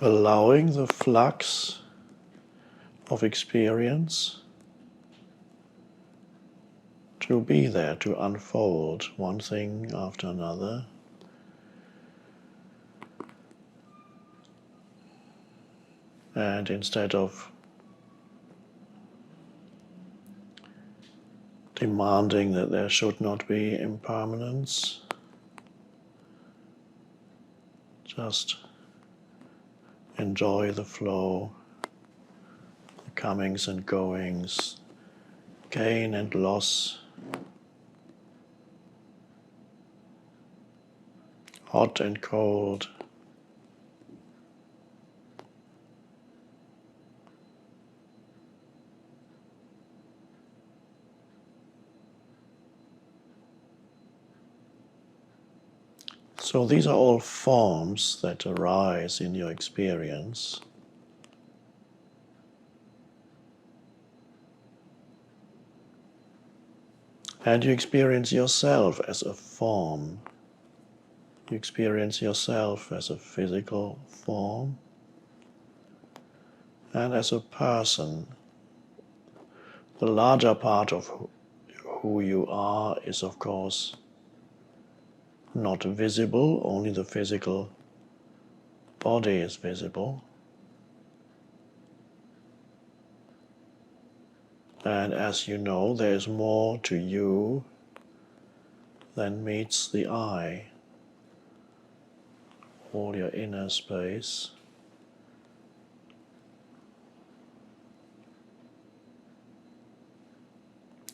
allowing the flux of experience to be there, to unfold one thing after another. And instead of demanding that there should not be impermanence, just enjoy the flow, the comings and goings, gain and loss, hot and cold. So these are all forms that arise in your experience. And you experience yourself as a form. You experience yourself as a physical form and as a person. The larger part of who you are is, of course, not visible, only the physical body is visible. And as you know, there is more to you than meets the eye. All your inner space.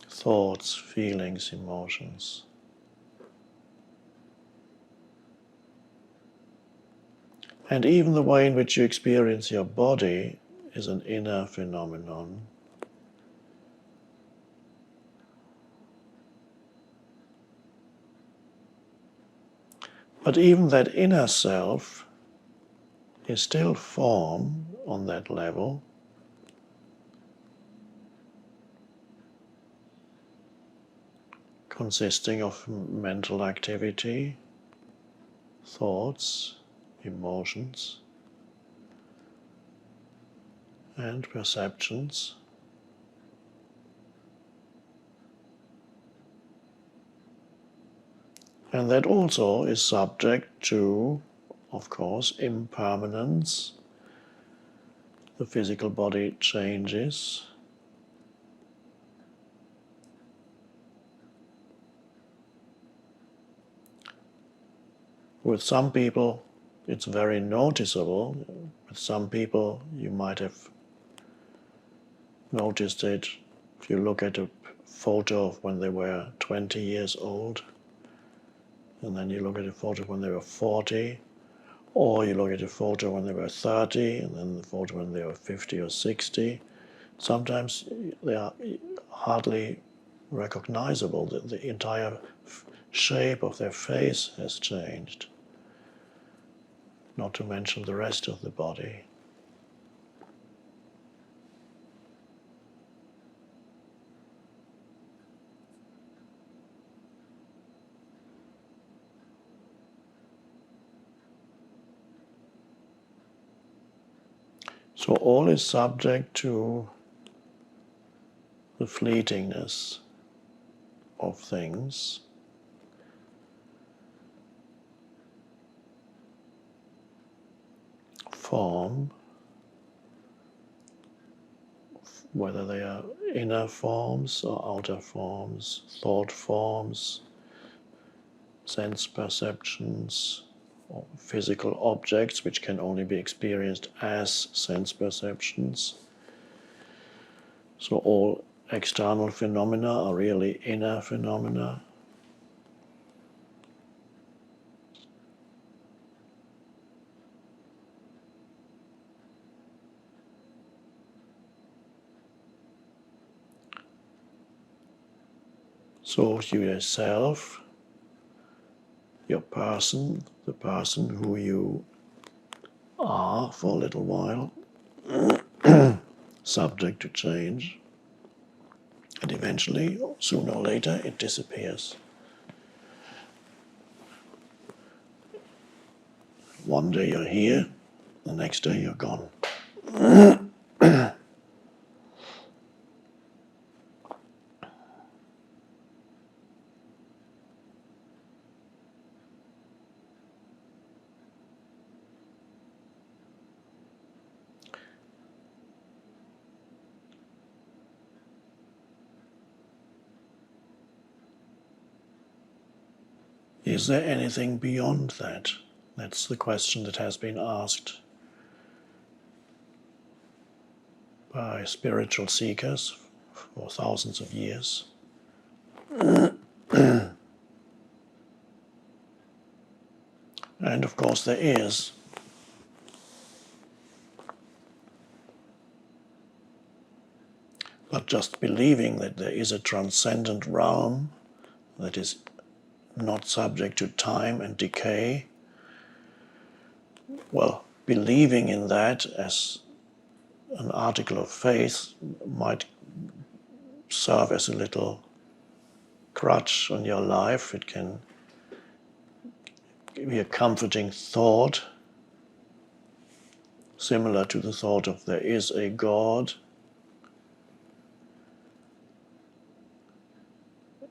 Thoughts, feelings, emotions. And even the way in which you experience your body is an inner phenomenon. But even that inner self is still form on that level. Consisting of mental activity, thoughts, emotions, and perceptions. And that also is subject to, of course, impermanence. The physical body changes. With some people, it's very noticeable. With some people, you might have noticed it if you look at a photo of when they were 20 years old, and then you look at a photo when they were 40, or you look at a photo when they were 30, and then the photo when they were 50 or 60. Sometimes they are hardly recognizable. The entire shape of their face has changed, not to mention the rest of the body. So all is subject to the fleetingness of things. Form, whether they are inner forms or outer forms, thought forms, sense perceptions, or physical objects which can only be experienced as sense perceptions. So all external phenomena are really inner phenomena. So you yourself, your person, the person who you are for a little while, subject to change, and eventually, sooner or later, it disappears. One day you're here, The next day you're gone. Is there anything beyond that? That's the question that has been asked by spiritual seekers for thousands of years. And of course there is. But just believing that there is a transcendent realm that is not subject to time and decay, well, believing in that as an article of faith might serve as a little crutch on your life. It can be a comforting thought, similar to the thought of there is a God.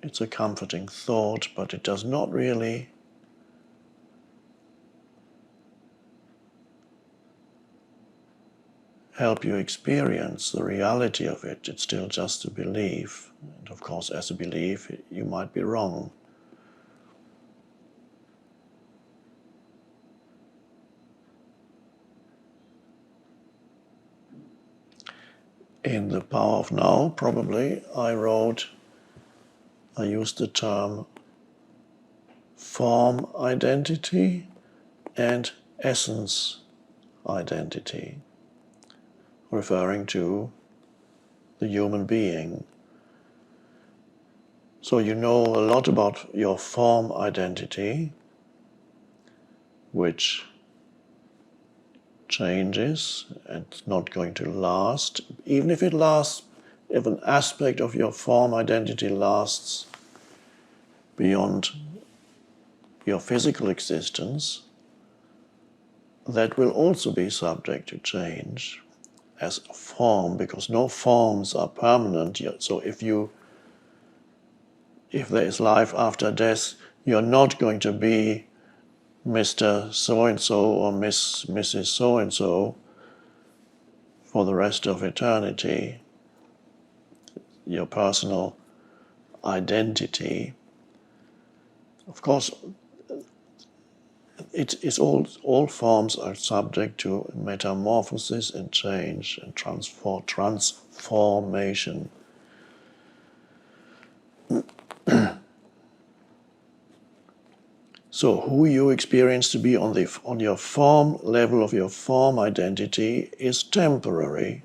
It's a comforting thought, but it does not really help you experience the reality of it. It's still just a belief. And of course, as a belief, you might be wrong. In The Power of Now, probably, I used the term form identity and essence identity, referring to the human being. So you know a lot about your form identity, which changes and it's not going to last. Even if it lasts, if an aspect of your form identity lasts beyond your physical existence, that will also be subject to change as a form, because no forms are permanent yet. So if there is life after death, you're not going to be Mr. So-and-so or Mrs. So-and-so for the rest of eternity. Your personal identity. Of course, it's all forms are subject to metamorphosis and change and transformation. So who you experience to be on your form level of your form identity is temporary.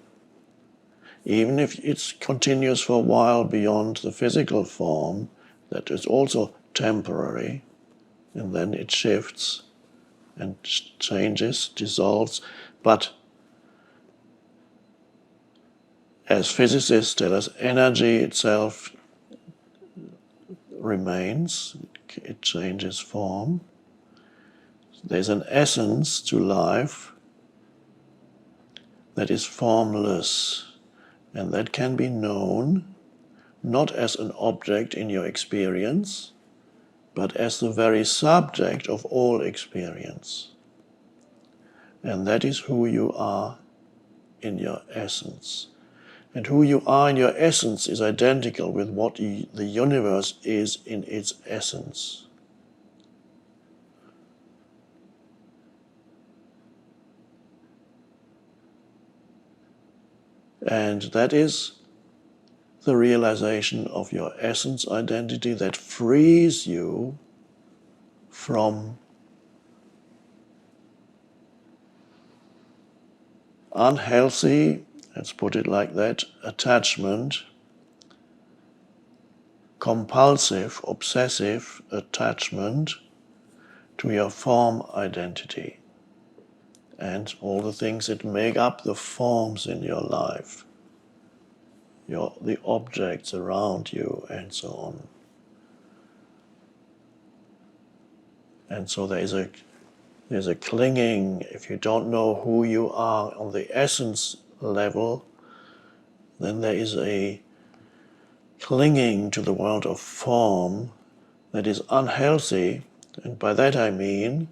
Even if it continues for a while beyond the physical form, that is also temporary, and then it shifts and changes, dissolves. But as physicists tell us, energy itself remains, it changes form. There's an essence to life that is formless, and that can be known not as an object in your experience, but as the very subject of all experience. And that is who you are in your essence. And who you are in your essence is identical with what the universe is in its essence. And that is the realization of your essence identity that frees you from unhealthy, let's put it like that, attachment, compulsive, obsessive attachment to your form identity and all the things that make up the forms in your life, the objects around you, and so on. And so there is a There's a clinging. If you don't know who you are on the essence level, then there is a clinging to the world of form that is unhealthy, and by that I mean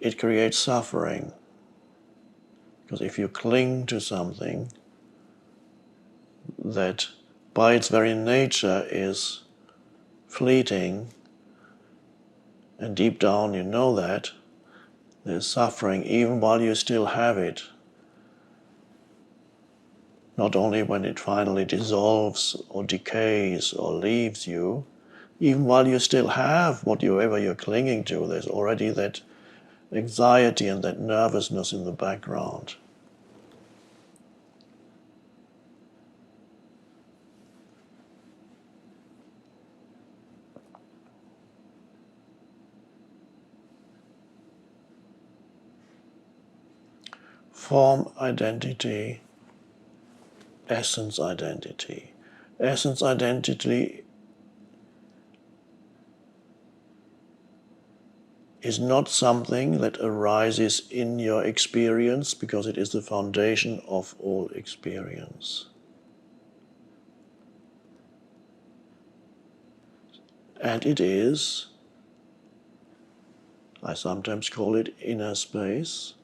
it creates suffering. Because if you cling to something that by its very nature is fleeting, and deep down you know that, there's suffering even while you still have it. Not only when it finally dissolves or decays or leaves you, even while you still have whatever you're clinging to, there's already that anxiety and that nervousness in the background. Form identity, essence identity. Essence identity is not something that arises in your experience because it is the foundation of all experience. And it is, I sometimes call it inner space.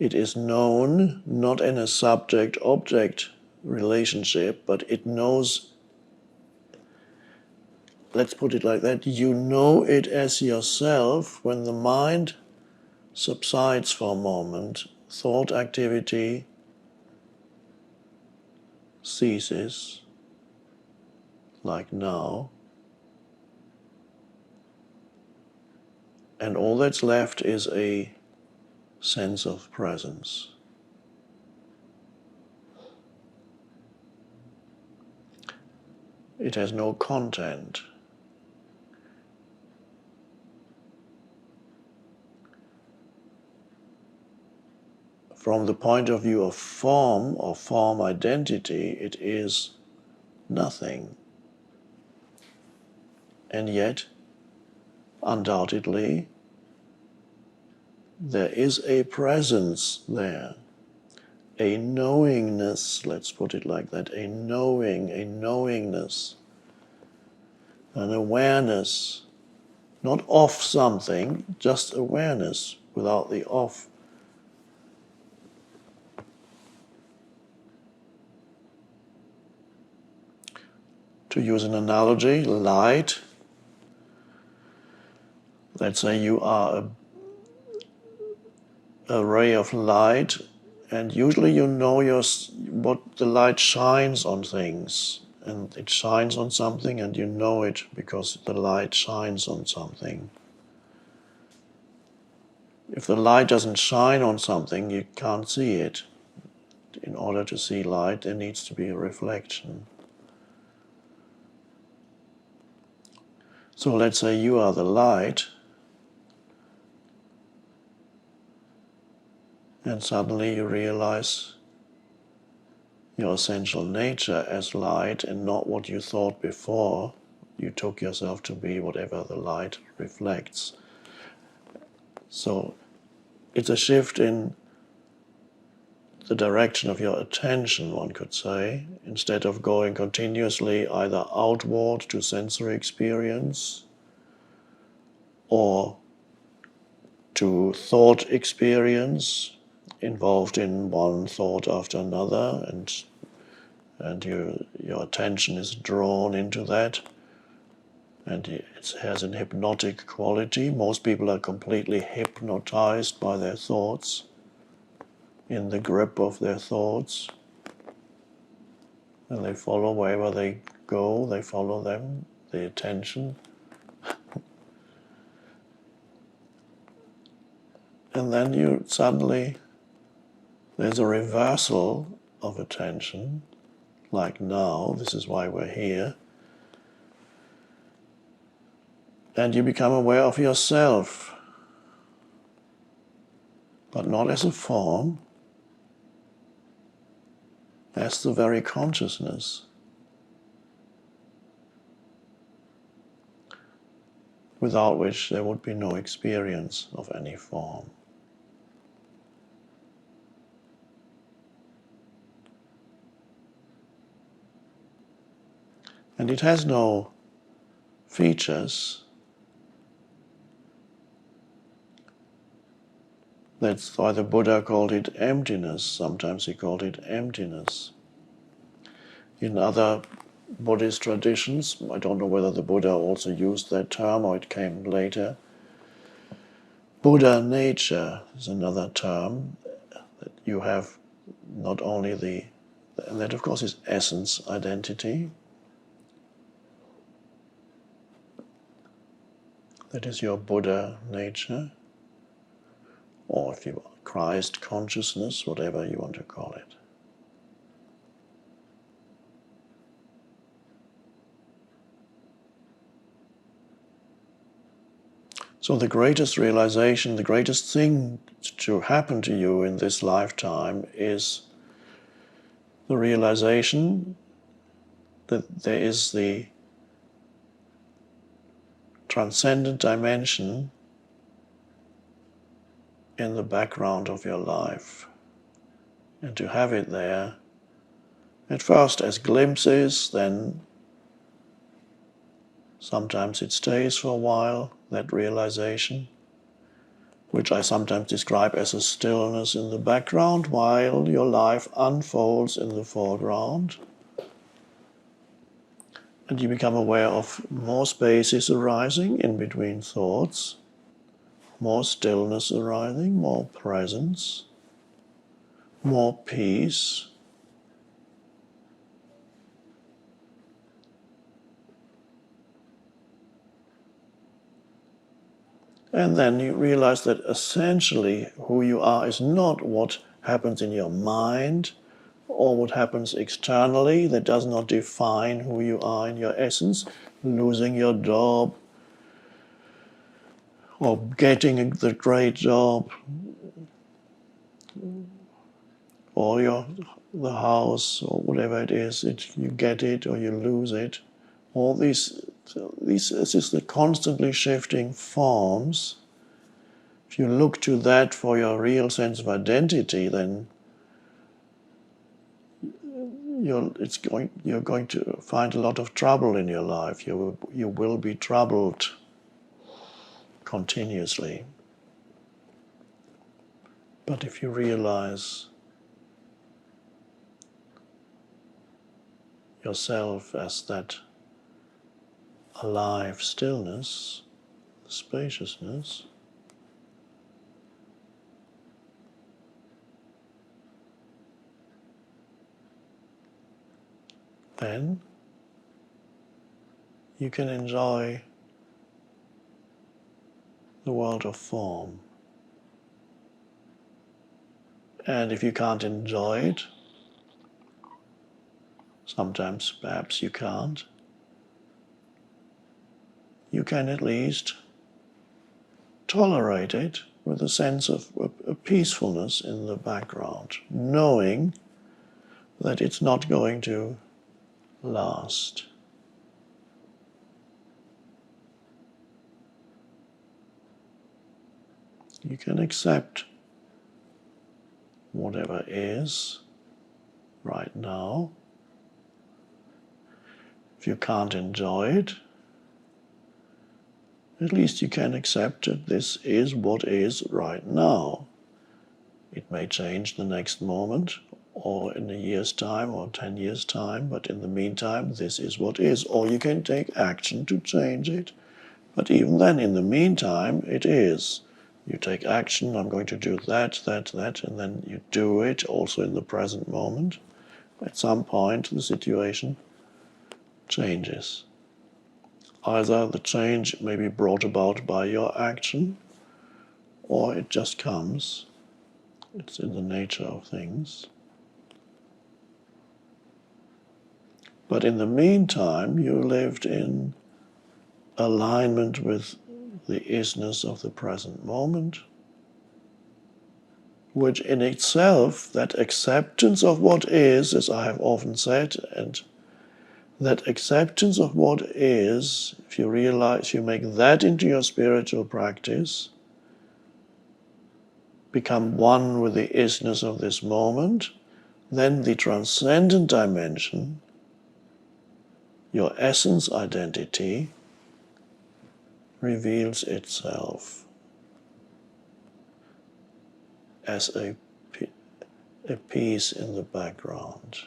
It is known not in a subject-object relationship, but it knows, let's put it like that, you know it as yourself when the mind subsides for a moment, thought activity ceases, like now, and all that's left is a sense of presence. It has no content. From the point of view of form or form identity, it is nothing. And yet, undoubtedly, there is a presence there, a knowingness, let's put it like that, a knowingness, an awareness, not of something, just awareness without the of. To use an analogy, light, let's say you are a ray of light, and usually you know what the light shines on things, and it shines on something and you know it because the light shines on something. If the light doesn't shine on something, you can't see it. In order to see light, there needs to be a reflection. So let's say you are the light, and suddenly you realize your essential nature as light and not what you thought before. You took yourself to be whatever the light reflects. So it's a shift in the direction of your attention, one could say. Instead of going continuously either outward to sensory experience or to thought experience, involved in one thought after another, and your attention is drawn into that, and it has an hypnotic quality. Most people are completely hypnotized by their thoughts, in the grip of their thoughts, and they follow wherever they go, they follow them, the attention. And then you suddenly, there's a reversal of attention, like now, this is why we're here, and you become aware of yourself, but not as a form, as the very consciousness. without which there would be no experience of any form. And it has no features. That's why the Buddha called it emptiness. Sometimes he called it emptiness. In other Buddhist traditions, I don't know whether the Buddha also used that term or it came later, Buddha nature is another term that you have not only and that of course is essence, identity. That is your Buddha nature, or if you Christ consciousness, whatever you want to call it. So the greatest realization, the greatest thing to happen to you in this lifetime is the realization that there is the transcendent dimension in the background of your life. And to have it there, at first as glimpses, then sometimes it stays for a while, that realization, which I sometimes describe as a stillness in the background while your life unfolds in the foreground. And you become aware of more spaces arising in between thoughts, more stillness arising, more presence, more peace. And then you realize that essentially who you are is not what happens in your mind or what happens externally. That does not define who you are in your essence. Losing your job or getting the great job or the house or whatever it is, you get it or you lose it. All these this is the constantly shifting forms. If you look to that for your real sense of identity, then you're going to find a lot of trouble in your life. You will be troubled continuously. But if you realize yourself as that alive stillness, spaciousness, then you can enjoy the world of form. And if you can't enjoy it, sometimes perhaps you can't, you can at least tolerate it with a sense of a peacefulness in the background, knowing that it's not going to last. You can accept whatever is right now. If you can't enjoy it, at least you can accept that this is what is right now. It may change the next moment, or in a year's time, or 10 years' time, but in the meantime, this is what is. Or you can take action to change it, but even then, in the meantime, it is. You take action, I'm going to do that, and then you do it, also in the present moment. At some point, the situation changes. Either the change may be brought about by your action, or it just comes. It's in the nature of things. But in the meantime, you lived in alignment with the isness of the present moment, which in itself, that acceptance of what is, as I have often said, and that acceptance of what is, if you realize, you make that into your spiritual practice, become one with the isness of this moment, then the transcendent dimension, your essence identity, reveals itself as a piece in the background.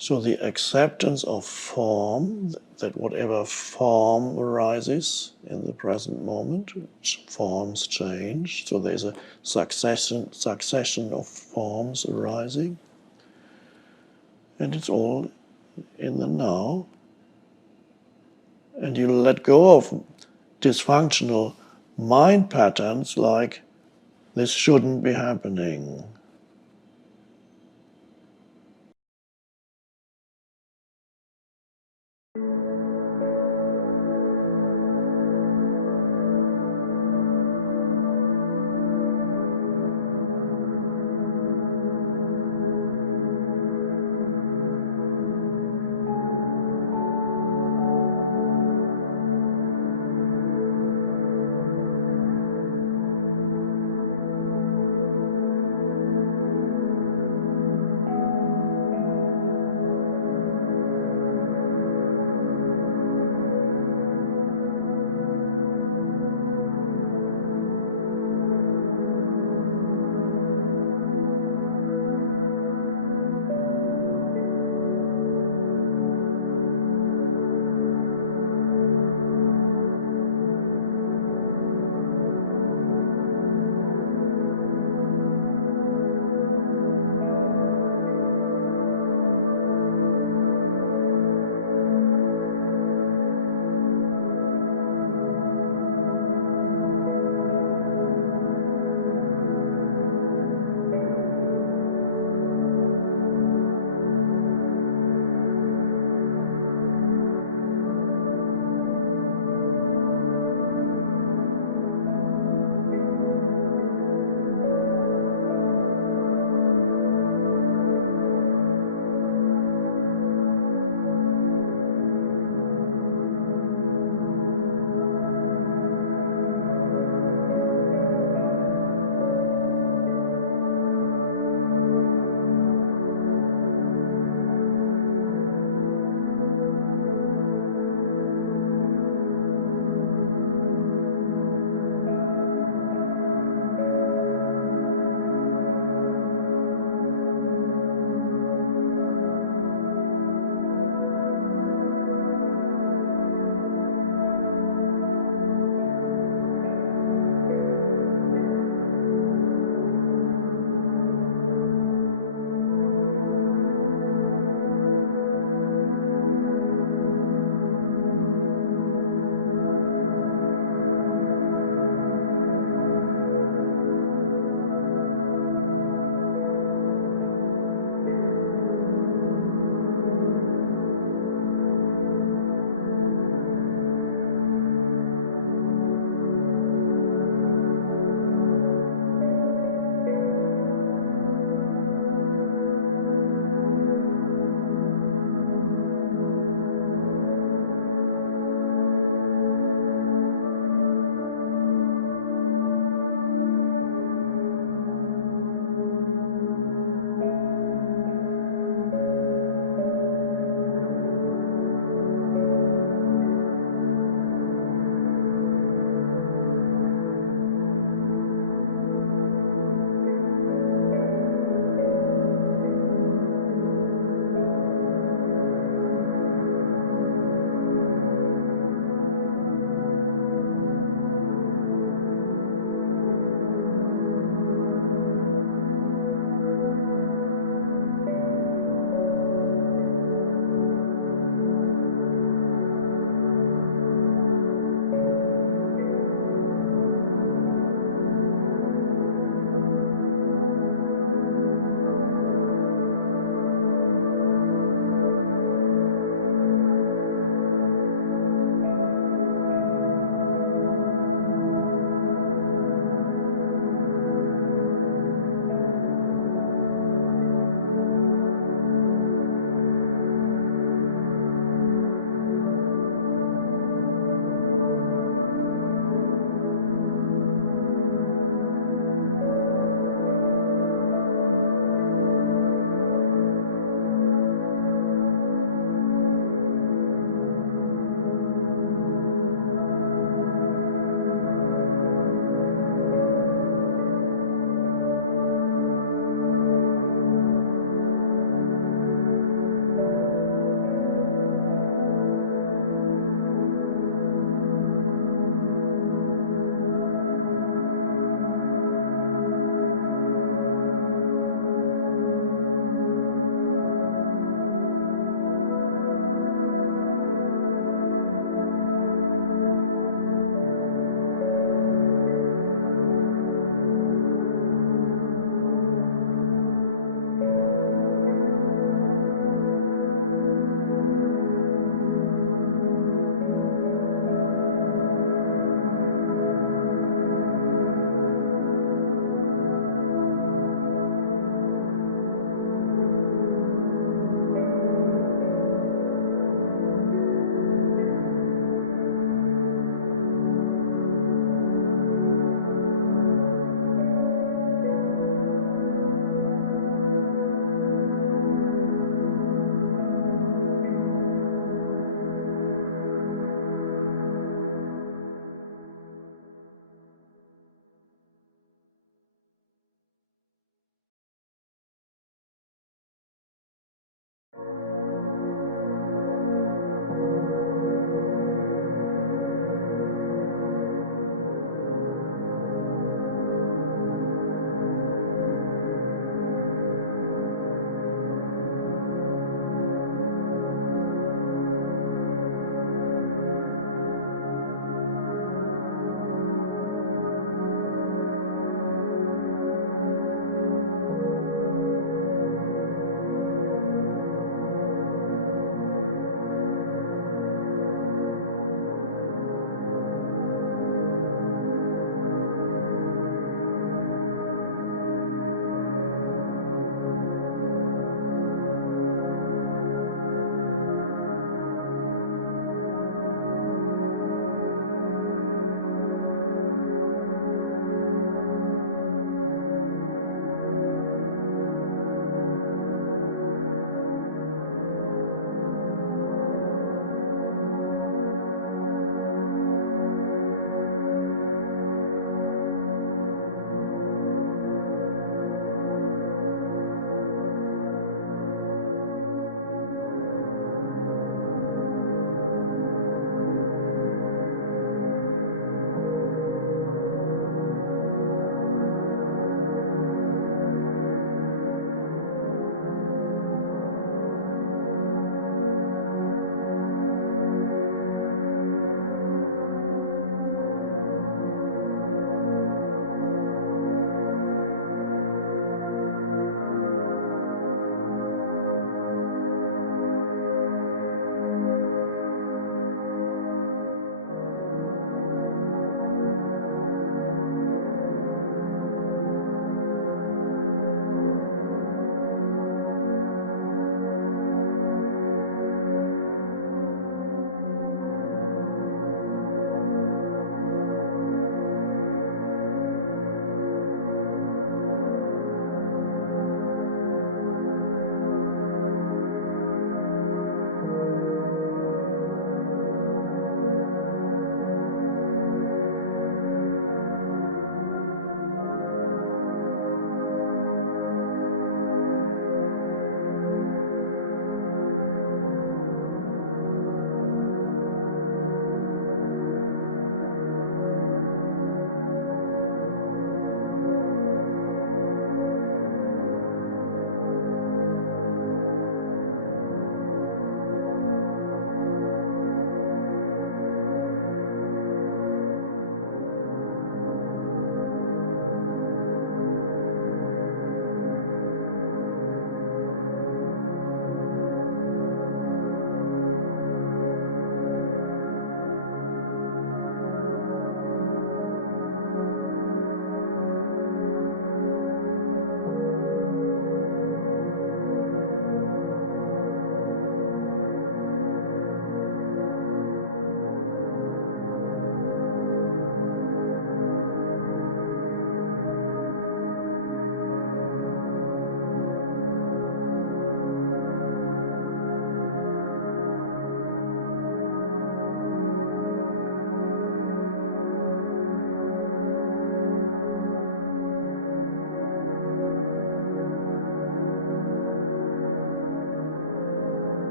So the acceptance of form, that whatever form arises in the present moment, forms change, so there's a succession of forms arising, and it's all in the now, and you let go of dysfunctional mind patterns like, this shouldn't be happening,